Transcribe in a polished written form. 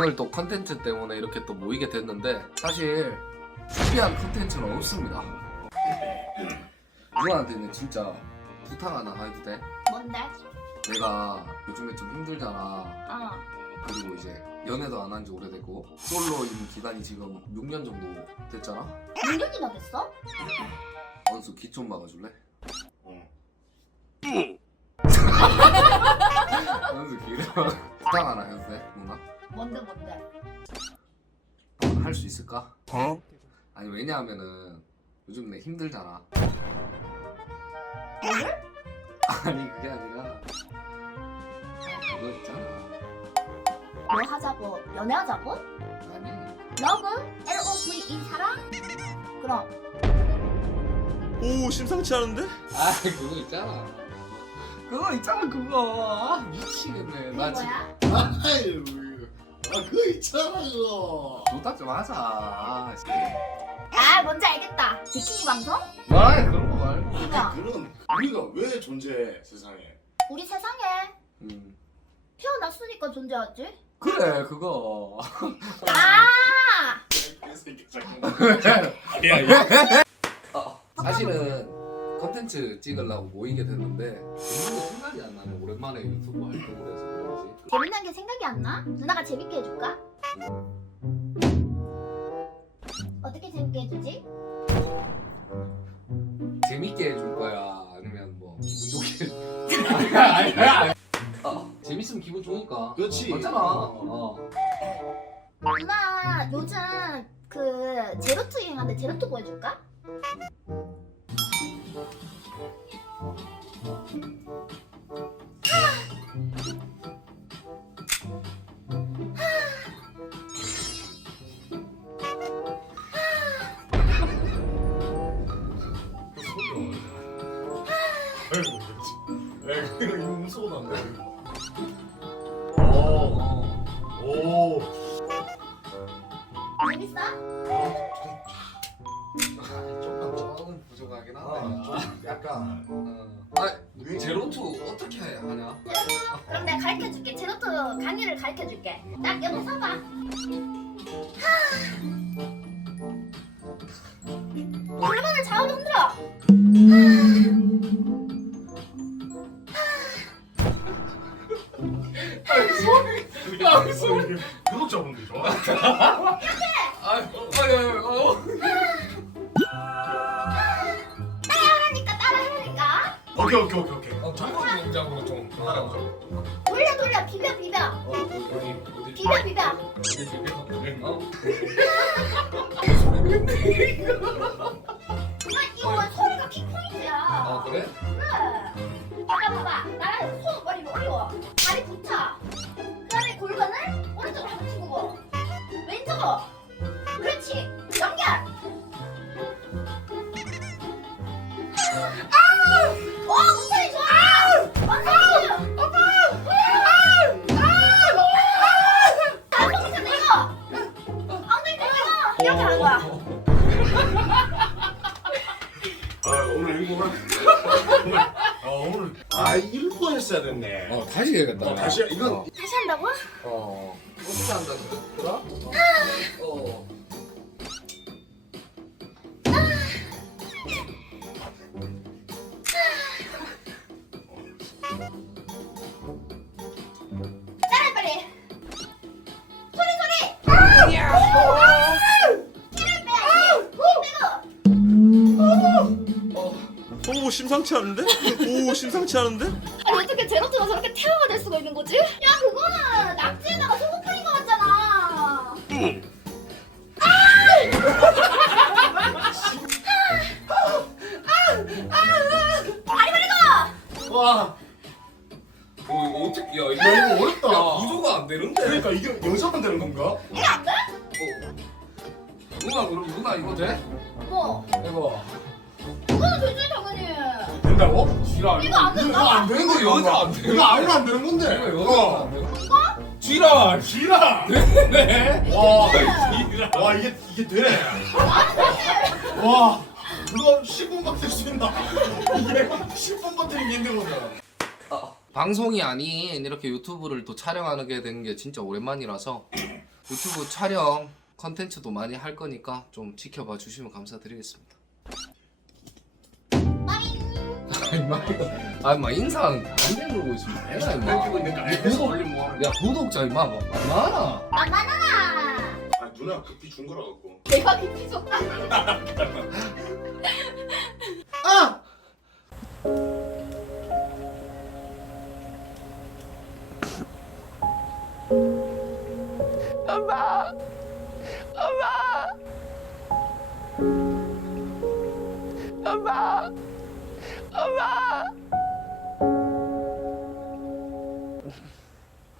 오늘 또 컨텐츠 때문에 이렇게 또 모이게 됐는데 사실 준비한 컨텐츠는 없습니다. 누나한테는 진짜 부탁 하나 해도 돼? 뭔데? 내가 요즘에 좀 힘들잖아. 어. 그리고 이제 연애도 안 한 지 오래됐고 솔로인 기간이 지금 6년 정도 됐잖아. 6년이나 됐어? 원수 귀 좀 막아줄래? 응. 원수 귀를 부탁 하나 해도 돼? 누나? 뭔데? 할 수 있을까? 아니 왜냐하면은 요즘 내 힘들잖아. 뭐를? 아니 그게 아니라 그거 있잖아. 뭐 하자고? 연애하자고? 아니 러브? LOVE 사랑? 그럼 오 심상치 않은데? 아 그거 있잖아. 그거 있잖아 그거. 아, 미치겠네. 나 그게 지금 뭐야? 아유 그거 있잖아 그거. 부탁 좀 하자. 아 뭔지 알겠다. 비키니 방송? 아 그런 거 말고. 야 그런 우리가 왜 존재해 세상에? 우리 세상에 음. 태어났으니까 존재하지. 그래 그거. 아 개새끼 자꾸. 사실은 컨텐츠 찍으려고 모이게 됐는데 재밌는 게 생각이 안 나네. 오랜만에 유튜브 활동을 해서 그런지. 재밌는 게 생각이 안 나? 누나가 재밌게 해줄까? 어떻게 재밌게 해주지? 재밌게 해줄 거야 아니면 뭐 기분 좋게. 아니야. 재밌으면 기분 좋으니까. 그렇지. 맞잖아. 누나 요즘 그 제로투 유행하는데 제로투 보여줄까? 아이고 그렇지. 이거 무서워 난다. 오. 재밌어? 조금 부족하긴 하네. 약간 제로투 어떻게 하냐? 그럼 내가 가르쳐줄게. 제로투 강의를 가르쳐줄게. 딱 여기 서봐. 골반을 좌우로 흔들어. 그거 잡은 게 좋아. 따라하라니까. 오케이. 전국 농장으로 좀 따라오자. 돌려 비벼. 비벼. 누나 이거 소리가 키포인트야. 아 그래? 그래. 봐봐. 나랑 손 머리 올려. 다리 붙여. 그다음에 골반을 오른쪽으로 한번 튕기고 왼쪽으로. 그렇지. 연결. 목소리 좋아. 원상이. 이렇게 하는 거야. 오늘 행복한. 오늘 일부 했어야 됐네. 다시 해야겠다. 다시 이건 다시 한다고? 어떻게 한다 그랬더라? 따라 빨리. 소리. 힘을 빼야지. 빼고. 오 심상치 않은데? 오 심상치 않은데? 아니 어떻게 제로투가 저렇게 태화가 될 수가 있는 거지? 야 그거는 낙지에다가 소금 뿌린 거 같잖아. 다리 벌리고. 와. 이거 어떻게 야 이거 어렵다. 구조가 안 되는데. 그러니까 이게 여자만 되는 건가? 이거 안 돼? 누나 그럼 누나 이거 돼? 뭐? 이거 그거는 되지 당연히. 된다고? 지랄. 이거 안 된다. 이거 안 되는 거 이거 여자 안 되는 이거 아무나 안 되는 건데. 이거 여자 안 되는 지랄. 지라. 네. 와 이게 되네. 와 그거 10분 버틸 수 있나? 이게 10분 버티는 게 힘들거든. 방송이 아닌 이렇게 유튜브를 또 촬영하게 된 게 진짜 오랜만이라서 유튜브 촬영 컨텐츠도 많이 할 거니까 좀 지켜봐 주시면 감사드리겠습니다. 아니 인상 안 내밀고 있으면 내가 뺏기고 있는 거 알면서 구독- 올린 뭐 하는 야 구독자 임마 많아. 만만하나. 아 누나 급히 준 거라 갖고. 내가 깊이 줬다. 아! 엄마!